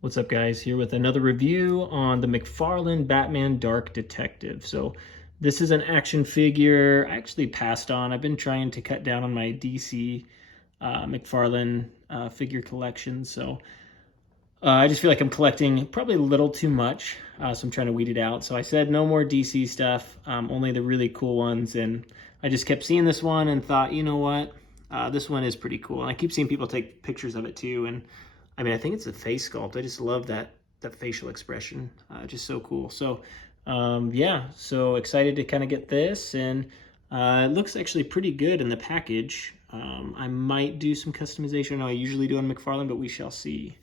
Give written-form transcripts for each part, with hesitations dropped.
What's up, guys? Here with another review on the McFarlane Batman Dark Detective. So this is an action figure I actually passed on. I've been trying to cut down on my DC McFarlane figure collection. So I just feel like I'm collecting probably a little too much. So I'm trying to weed it out. So I said no more DC stuff, only the really cool ones. And I just kept seeing this one and thought, you know what? This one is pretty cool. And I keep seeing people take pictures of it too. And I mean, I think it's a face sculpt. I just love that facial expression. Just so cool. So yeah, so excited to kind of get this. And it looks actually pretty good in the package. I might do some customization. I know I usually do on McFarlane, but we shall see.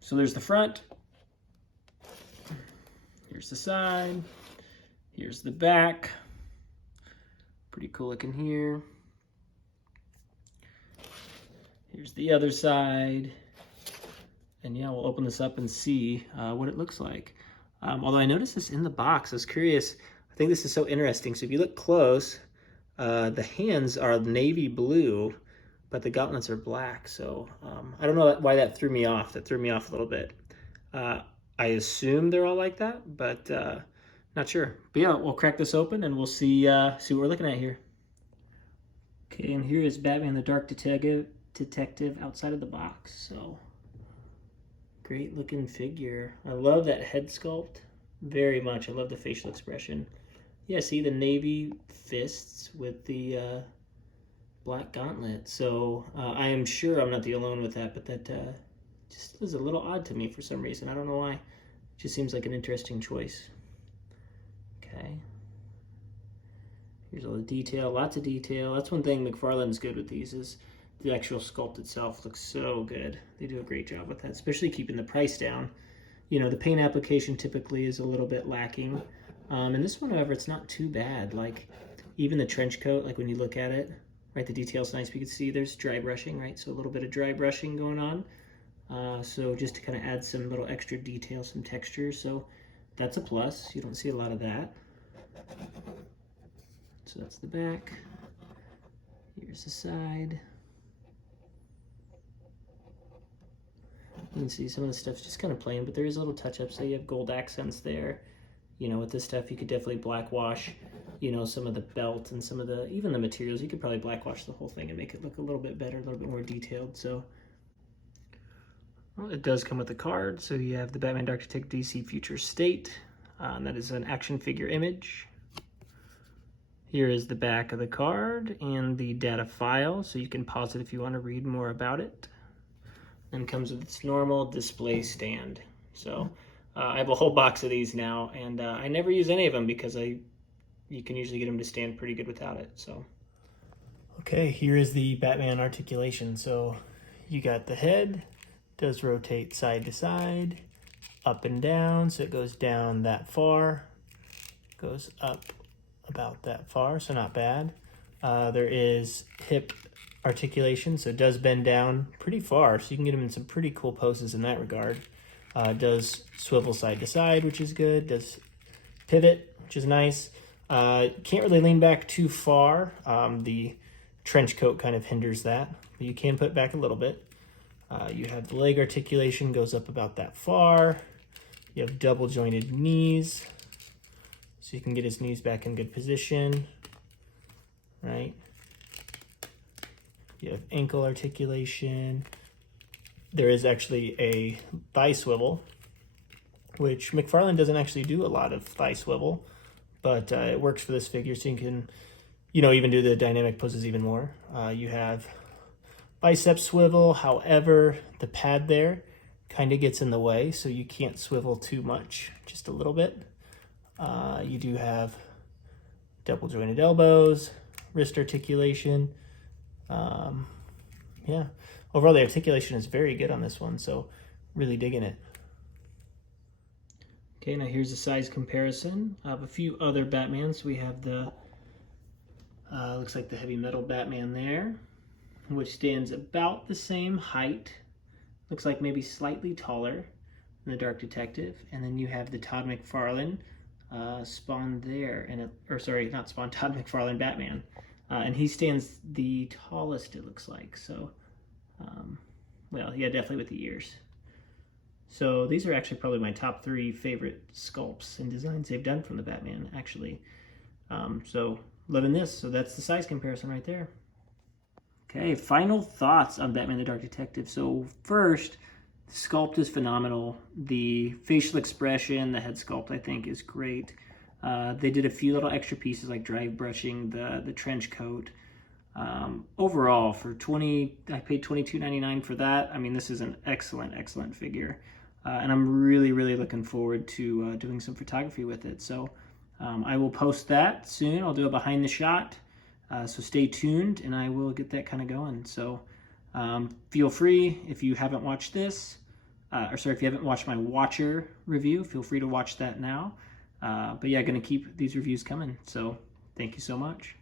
So there's the front. Here's the side. Here's the back. Pretty cool looking here. Here's the other side. And yeah, we'll open this up and see what it looks like. Although I noticed this in the box, I was curious. I think this is so interesting. So if you look close, the hands are navy blue, but the gauntlets are black. So I don't know why that threw me off. That threw me off a little bit. I assume they're all like that, but not sure. But yeah, we'll crack this open and we'll see what we're looking at here. Okay, and here is Batman the Dark Detective outside of the box. So great looking figure. I love that head sculpt very much. I love the facial expression. Yeah, see the navy fists with the black gauntlet. So I am sure I'm not the alone with that, but that just was a little odd to me for some reason. I don't know why. It just seems like an interesting choice. Okay. Here's all the detail, lots of detail. That's one thing McFarlane's good with these is the actual sculpt itself looks so good. They do a great job with that, especially keeping the price down. You know, the paint application typically is a little bit lacking. And this one, however, it's not too bad. Like, even the trench coat, like when you look at it, right, the detail's nice. You can see there's dry brushing, right? So a little bit of dry brushing going on. So just to kind of add some little extra detail, some texture. So that's a plus. You don't see a lot of that. So that's the back. Here's the side. You can see some of the stuff's just kind of plain, but there is a little touch-up. So you have gold accents there. You know, with this stuff, you could definitely black wash, you know, some of the belt and some of the, even the materials. You could probably black wash the whole thing and make it look a little bit better, a little bit more detailed. So, well, it does come with a card. So you have the Batman Dark Detective DC Future State. And that is an action figure image. Here is the back of the card and the data file. So you can pause it if you want to read more about it. And comes with its normal display stand. So I have a whole box of these now, and I never use any of them because you can usually get them to stand pretty good without it. So okay, here is the Batman articulation. So you got the head, does rotate side to side, up and down, so it goes down that far, goes up about that far, so not bad. There is hip articulation, so it does bend down pretty far, so you can get him in some pretty cool poses in that regard. Does swivel side to side, which is good. Does pivot, which is nice. Can't really lean back too far. The trench coat kind of hinders that, but you can put back a little bit. You have the leg articulation, goes up about that far. You have double jointed knees, so you can get his knees back in good position, right? You have ankle articulation. There is actually a thigh swivel, which McFarlane doesn't actually do a lot of thigh swivel, but it works for this figure, so you can, you know, even do the dynamic poses even more. You have bicep swivel, however, the pad there kind of gets in the way, so you can't swivel too much, just a little bit. You do have double jointed elbows, wrist articulation. Yeah, overall the articulation is very good on this one, so really digging it. Okay, now here's the size comparison of a few other Batmans. We have the, looks like the heavy metal Batman there, which stands about the same height. Looks like maybe slightly taller than the Dark Detective. And then you have the Todd McFarlane Spawn there, and or sorry, not Spawn, Todd McFarlane Batman. And he stands the tallest, it looks like. So, well, yeah, definitely with the ears. So these are actually probably my top 3 favorite sculpts and designs they've done from the Batman, actually. So loving this. So that's the size comparison right there. Okay, final thoughts on Batman the Dark Detective. So first, the sculpt is phenomenal. The facial expression, the head sculpt, I think, is great. They did a few little extra pieces like dry brushing the trench coat. Overall, for I paid $22.99 for that. I mean, this is an excellent figure. And I'm really looking forward to doing some photography with it. So I will post that soon. I'll do a behind the shot. So stay tuned and I will get that kind of going. So feel free, if you haven't watched this, if you haven't watched my Watcher review, feel free to watch that now. But yeah, going to keep these reviews coming. So thank you so much.